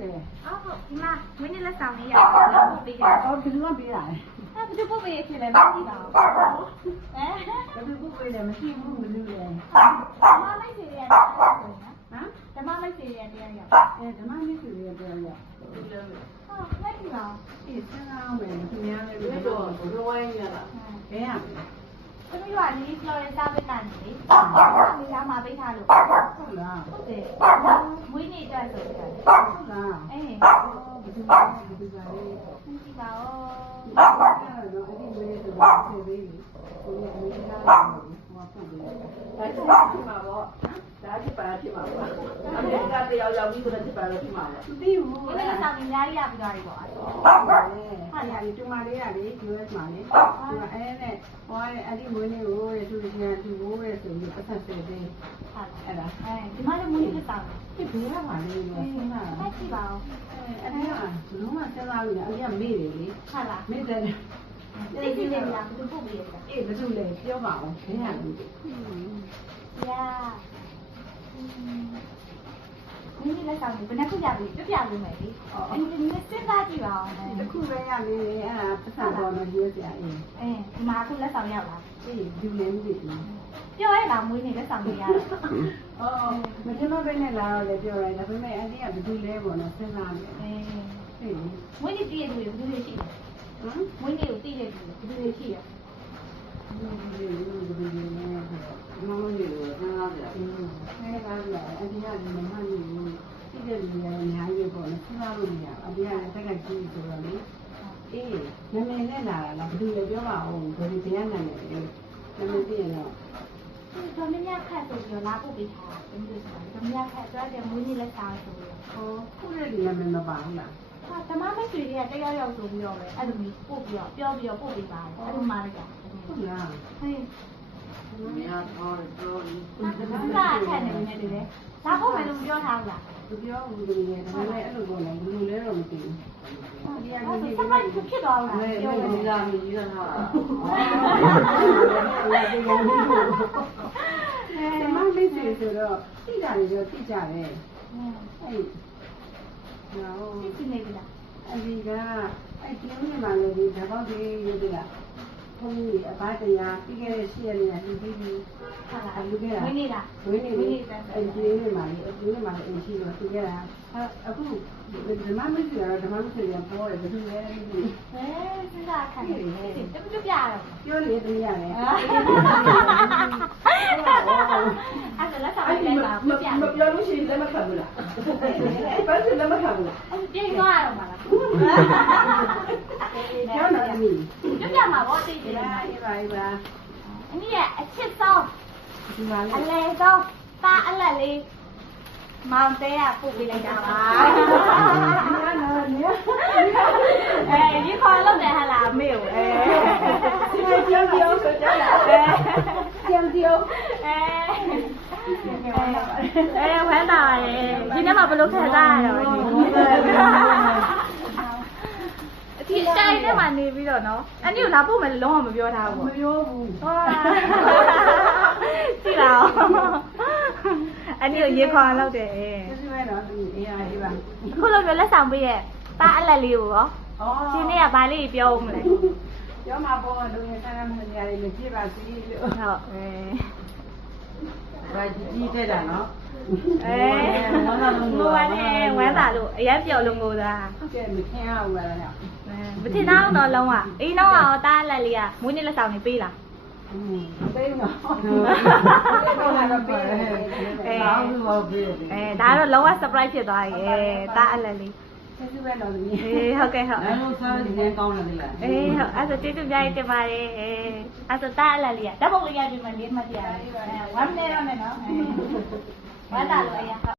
တယ် ဒီမှာမင်းလက်ဆောင်လေးရောက်တော့ပို့ပေးရတယ် ။အော်ဘယ်သူမှပေးတာလဲ ဘယ်သူပို့ပေးရဖြစ်လဲမသိပါဘူး ။ဘယ်သူပို့ပေးတယ်မရှိဘူးဘယ်သူလဲ ဓမ္မလိုက်စီရတဲ့တရားရောက်နော် ။ဟမ် ဓမ္မလိုက်စီရတဲ့တရားရောက် ဓမ္မမစ်စီရဲ့ပြောရအောင် လက်ကြည့်ပါ ။အေးစဉ်းစားအောင်မယ်သူများလည်း ဒီတော့ဘယ်ဝိုင်းရလား ဘယ်ရမလဲ သမီးကဒီဖလော်ရီဒါပိတ်ကနေလေမိသားမှာပိတ်ထားလို့ ။ဟုတ်လား ဟုတ်တယ်မွေးနေ့အတွက်ဆိုကြတယ် ။ဟုတ်လား အေး ။ဘယ်သူလဲဘယ်သူလဲ ကြည့်ပါဦး ။အဲ့တော့အဲ့ဒီဝေးဆိုတာဆက်ပေးပြီ။ကိုယ်ရဲ့မိသားစုကိုဟောပို့ပေးတယ် ဒါဖြစ်မှာပေါ့ဒါဖြစ်ပါဖြစ်မှာပေါ့အမေကတယောက်ရောက်ပြီးဆိုတော့ဖြစ်ပါလို့ဖြစ်မှာပေါ့ ။မသိဘူး ဒီလက်ဆောင်အများကြီးရပြီးသွားပြီပေါ့ ။ဟုတ်တယ်။ဟာဒီတူမလေးကလေ US မှာလေ။ဒီမှာအဲ့နဲ့ဟောအဲ့ဒီမွေးနေ့ကိုသူပြန်သူကိုရဲ့ဆိုပြီးပတ်သက်ပေးတယ် ဟုတ် ။အဲ့ဒါ အဲဒီမှာလည်းမွေးနေ့လက်ဆောင် ဒီဘေးကပါလေလို့စဉ်းစားတာ လက်ကြည့်ပါဦး အဲ့ဒါကဘလုံးဝစဉ်းစားလို့ရအရင်မေ့တယ်လေ ဟုတ်လား မေ့တယ် သိကြည့်နေလားဘယ်သူပို့ပေးရလဲ အေးဘာလို့လဲပြောပါအောင်ဘယ်ဟာလဲ ရာဒီလက်ဆောင်ကိုဘယ်နှခုကြပြီပြပြလို့မယ်လေအဲ့ဒီနေ့စဉ်းစားကြည့်ပါဦး တခုပဲရလေအဲ့ဒါပတ်စံပေါ်တော့ရေးစရာအေး ဒီမှာအခုလက်ဆောင်ရောက်လာ အေးယူနေပြီ ပြောရလားမွေးနေ့လက်ဆောင်တွေရတယ် အော်မကျမပဲနဲ့လာတော့လေပြောလိုက်ဒါပေမဲ့အန်တီကဘယ်သူလဲပေါ့နော်စဉ်းစားနေအေး မွေးနေ့တည့်ရတဲ့လူတွေရှိတယ် ဟမ် မွေးနေ့ကိုတည့်တဲ့လူတွေရှိတယ် ဒီလိုနဲ့ဆိုတော့ မမကြီးကိုစဉ်းစားကြတယ် အဲ့ဒါကအန်တီကဒီမမှန်ဘူးတိတဲ့လူတွေအများကြီးပေါ့နော်စဉ်းစားလို့မရအန်တီကလည်းတက်ကကြီးဆိုတော့လေအေးနာမည်နဲ့လာတာလားဘယ်သူလဲပြောပါဦးဘယ်ဒီတရားနာမည်လဲနာမည်သိရင်တော့ ဒီမင်းများခက်ဆိုပြီးတော့လာပို့ပေးထားတယ်ဒီလိုဆိုတာဒီမင်းများခက်ဆိုတဲ့မွေးနေ့လက်ဆောင်ဆိုပြီးတော့ ဟောခုတဲ့ဒီနာမည်မပါဘူးလား ဟာဓမ္မမိတ်ဆွေတွေကတရားရောက်ဆိုပြီးတော့ပဲအဲ့လိုမျိုးပို့ပြီးတော့ပြောပြီးတော့ပို့ပေးပါတယ်အဲ့လိုမှလည်းကြာ ဟုတ်လား ဟေး မင်းကတော့တော့ဒီ ဒါကခက်နေနေတယ်လေဒါပို့မယ်လို့ပြောထားဘူးလား သူပြောဘူးလူတွေဒါပေမဲ့အဲ့လိုပေါ့လေလူလဲတော့မသိဘူးဒီအရင် ဒီ က ကနေ့ဖြစ်သွားလား အဲ့ ပြော ဒီ တယ် မိသားစုကြီးကဟာ ဓမ္မမိတ်ဆွေဆိုတော့တိတာတွေတော့တိကြတယ်အဲ့ဟော သိနေပြီလား အဲ့ဒီကအဲ့ဒီနေ့မှလည်းဒီဓာတ်ပေါက်တွေရေးပြတာဘုန်းကြီးအဘတရားပြီးခဲ့တဲ့10ရက်နေ့ကလူပြီးပြီး ဟုတ်လား လူခဲ့တာ ဝင်းနေတာ ဝင်းနေလေအဲ့ဒီနေ့မှလေဒီနေ့မှလည်းအင်ရှိတော့သူခဲ့တာအခုဓမ္မမိတ်ဆွေကတော့ဓမ္မမိတ်ဆွေကပေါ်တယ်ဘယ်သူလဲမသိဘူး စဉ်းစားခက်နေတယ်တမတူပြရတော့ ပြောလေတမရတယ် အဲ့ဒါလက်ဆောင် အဲ့ဒီ လေး မ ပါ မ ပြ မပြောလို့ရှိရင်လက်မခံဘူးလားပတ်စံလက်မခံဘူးလား အဲ့ပြေးသွားရတော့မှာလား ပြောနေတယ် ပြပြမှာပေါ့သိတယ် အေးပါအေးပါ အနည်းရဲ့အချစ်ဆုံး ဒီမှာ အ လေ လဲဆုံးတာအလက်လေးမောင်တဲကပို့ပေးလိုက်တာပါအဲဒီခေါ်လို့တယ်ဟလားမေကိုပြောပြောဆိုကြတာပြောပြော ဝမ်းသာတယ်ဒီနေ့မှဘလို့ခံစားရတော့ဒီအတိုင်းနဲ့မှနေပြီးတော့နော်အနည်းကိုလာပို့မယ်လုံးဝမပြောထားဘူး မပြောဘူး ဟောကြည့်လားအနည်းကိုရေခေါ်လောက်တယ် ဒီမဲ့တော့အေးပါအေးပါ ခုလိုမျိုးလက်ဆောင်ပေးရဲ့တာအလက်လေးကိုရော ဩ ဒီနေ့ကဘာလေးပြောဦးမလဲ ပြောမှာပေါ့လူငယ်ဆန်းဆန်းမကြရလေကြည့်ပါစီလို့ ဟုတ်ဘာကြီးတဲ့တာနော် ငိုပါနဲ့ဝမ်းသာလို့အရက်ပြော်လို့ငိုတာ ဟုတ်ကဲ့မခင်အောင်ပါလား မတင်တော့တော့လုံးဝအေးတော့ရောတားလက်လေးကမွေးနေ့လက်ဆောင်နေပေးလား သိန်းတော့တော့လာတော့ပေးတယ် အောင်းလို့ပြည့် ဒါတော့လုံးဝ surprise ဖြစ်သွားပြီတားအလက်လေး ကျေးဇူးပဲတော်သမီး အေးဟုတ်ကဲ့ဟုတ် အဲ့လိုစားနေကောင်းတယ်လား အေးဟုတ်အဲ့ဒါကျေးဇူးအများကြီးတင်ပါတယ်အဲ့ဒါတားအလက်လေးကဓာတ်ပုံလေးရပြီမလေးမှတ်ပြရတယ်ဝမ်းနေရမယ်နော်ဝမ်းသာလို့အရင်